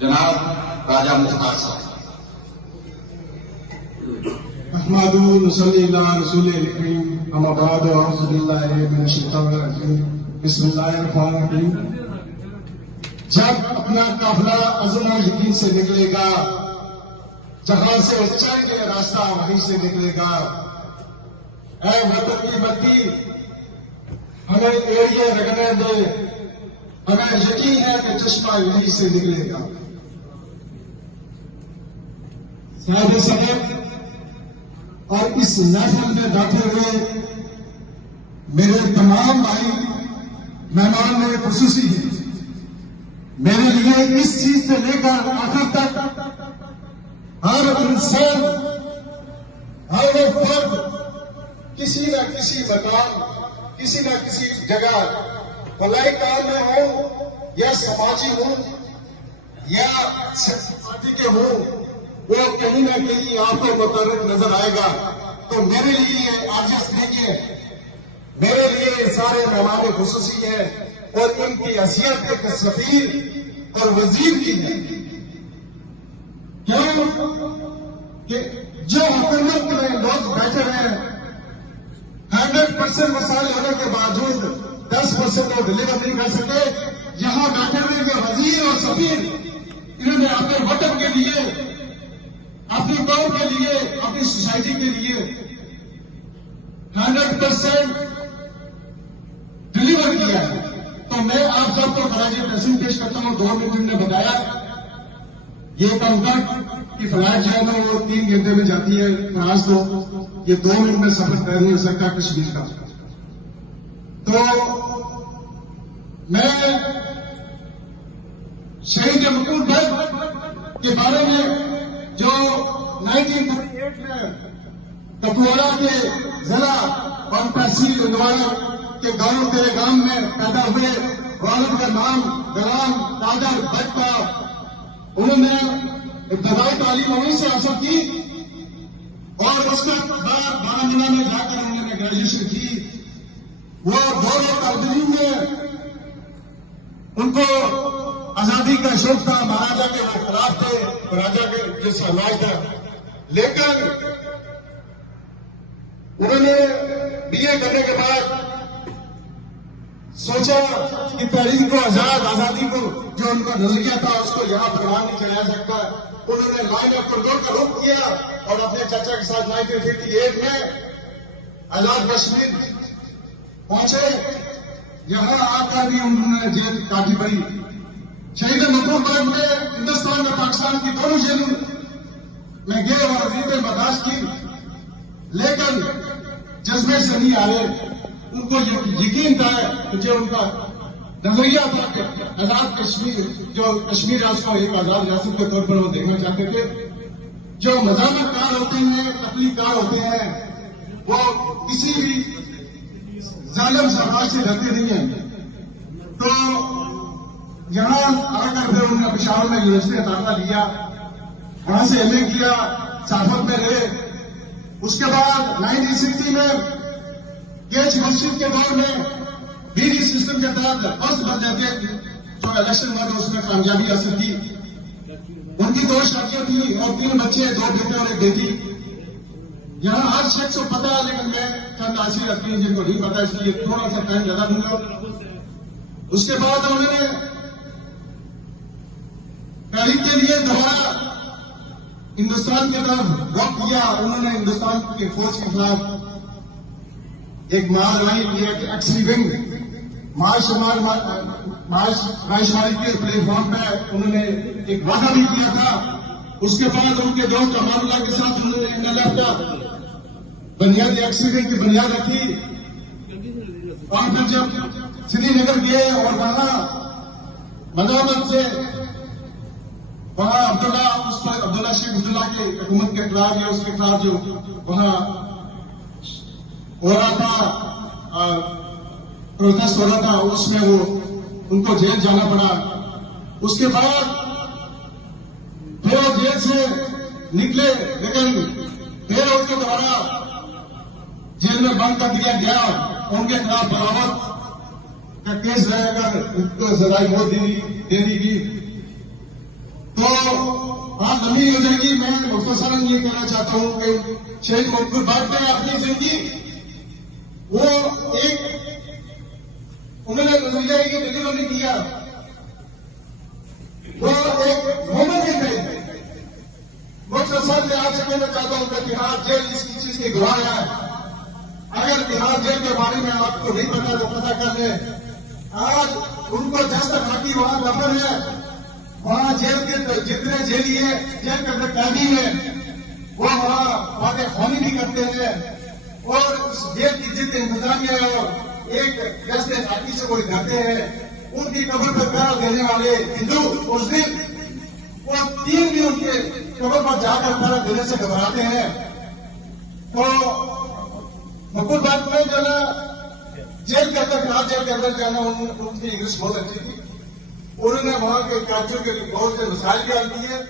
जनाब राजा मुख्तार साहब। जब अपना काफिला अज़्म और यकीन से निकलेगा, जहां से चल के रास्ता वहीं से निकलेगा। ऐ वतन की मट्टी हमें एड़िए रगड़ने दे, हमें यकीन है कि चश्मा यहीं से निकलेगा। साहिब सनत और इस महफिल में बैठे हुए मेरे तमाम भाई मेहमान मेरे खुसूसी हैं। मेरे लिए इस चीज से लेकर आखिर तक हर इंसान, हर वो फर्द किसी न किसी मकाम, किसी न किसी जगह भलाई काम में हो या समाजी हो या पार्टी के हो, वो कहीं ना कहीं आपको मुतर्रक नजर आएगा। तो मेरे लिए आजिज़ लीजिए, मेरे लिए सारे मेहमान खुसूसी हैं और उनकी हैसियत एक सफीर और वजीर की है। क्यों कि जो हुकूमत में लोग बैठे हैं 100% मसाइल होने के बावजूद 10% वो डिलीवर नहीं कर सके। यहां बैठे हुए के वजीर और सफीर इन्होंने अपने वतन के लिए, अपनी कौम के लिए, अपनी सोसाइटी के लिए 100% डिलीवर किया है। तो मैं आप सबको खराज तहसीन पेश करता हूं। 2 मिनट ने बताया ये कंफर्ट की फ्लाइट जो है ना वो 3 घंटे में जाती है फ्रांस को। ये 2 मिनट में सफर तय नहीं हो सकता कश्मीर का। तो मैं शहीद मकबूल भट्ट के बारे में जो 1938 में कपवाड़ा के जिला और तहसील इंदवाड़ा के गांव तेरे गांव में पैदा हुए वालिद का नाम गुलाम कादर भट्ट था। उन्होंने इब्तदाई तालीम वहीं से हासिल की और उसके बाद बारामूला में जाकर उन्होंने ग्रेजुएशन की। वो दौर तब्दीली में उनको आजादी का शौक था, महाराजा के वो खिलाफ थे, राजा के जैसा समाज था। लेकिन उन्होंने बीए करने के बाद सोचा कि तहरीक को आजादी को जो उनका नजरिया था उसको यहां प्रवाह नहीं चलाया सकता। उन्होंने लाइन ऑफ कंट्रोल का रुख किया और अपने चाचा के साथ 1958 में आजाद कश्मीर पहुंचे। यहां आकर भी उन्होंने जेल काटी भरी। शहीद मकबूल भट्ट ने हिंदुस्तान और पाकिस्तान की दोनों जेलों में गए और वजीफे बर्दाश्त की, लेकिन जज्बे से नहीं आ रहे। उनको यकीन था कि जो उनका नजरिया था कि आजाद कश्मीर, जो कश्मीर राष्ट्र को एक आजाद रियासत के तौर पर वो देखना चाहते थे। जो मजामत कार होते हैं, तकलीफ कार होते हैं, वो किसी भी जालिम सरकार से डरते नहीं है। तो यहां आकर फिर उन्होंने पेशावर में यूनिवर्सिटी का दाखिला लिया, वहां से एमए किया, साफत में रहे। उसके बाद 1960 में केच मस्जिद के दौर में बीडी सिस्टम के तहत फर्स्ट बन जाते जो इलेक्शन हुआ था उसमें कामयाबी हासिल की। उनकी 2 शादियां थी और 3 बच्चे, 2 बेटे और 1 बेटी। यहां हर शख्स को पता है, लेकिन मैं चंद आशी रखती हूं जिनको नहीं पता, इसलिए थोड़ा सा टाइम ज्यादा दूंगा। उसके बाद उन्होंने तारीख के लिए दोबारा हिंदुस्तान की तरफ वक्त किया। उन्होंने हिंदुस्तान की फौज के खिलाफ एक मारवाई किया, एक्सरी विंग मार्शमारी के प्लेटफॉर्म पर उन्होंने एक वादा भी किया था। उसके बाद उनके दोस्त अमानुल्लाह के साथ उन्होंने एनएलएफ का बुनियाद, एक्सरी विंग की बुनियाद रखी। और फिर जब श्रीनगर गए और वहां मदामत से वहां अब्दुल्ला शेख अब्दुल्ला की हुकूमत के खिलाफ या उसके खिलाफ जो वहां हो रहा था, प्रोटेस्ट हो रहा था, उसमें वो उनको जेल जाना पड़ा। उसके बाद फिर वो जेल से निकले, लेकिन फिर उनके द्वारा जेल में बंद कर दिया गया। उनके खिलाफ बगावत का केस रहेगा, उनको सजाई मौत दे दी गई। बात लंबी हो जाएगी। मैं मुख्तसरन ये कहना चाहता हूं कि शहीद मकबूल भट्ट ने अपनी जिंदगी वो एक उन्होंने नजरिया ये डिलीवर नहीं किया, वो एक मोमेंट ही थे। मुख्तसर में आपसे कहना चाहता हूं कि तिहाड़ जेल इसकी चीज की गवाह है। अगर तिहाड़ जेल के बारे में आपको नहीं पता तो पता कर ले। आज उनको जब तक बाकी वहां दफन है, वहां जेल के जितने जेली है, जेल के अंदर कैदी है, वो वहां बातें खानी भी करते हैं और उस जेल की जितने इंतजामिया है और एक जैसे पार्टी से कोई जाते हैं, उनकी कब्र पर पैरा देने वाले हिंदू उस दिन वो 3 दिन उनके कब्र पर जाकर पैरा देने से घबराते हैं। तो मकबूल भट्ट में जो ना जेल के अंदर तिहाड़ जेल के अंदर जाना उनकी इंग्लिश बहुत अच्छी थी। उन्होंने वहां के कैदियों के लिए बहुत से मिसाइल भी हल की है।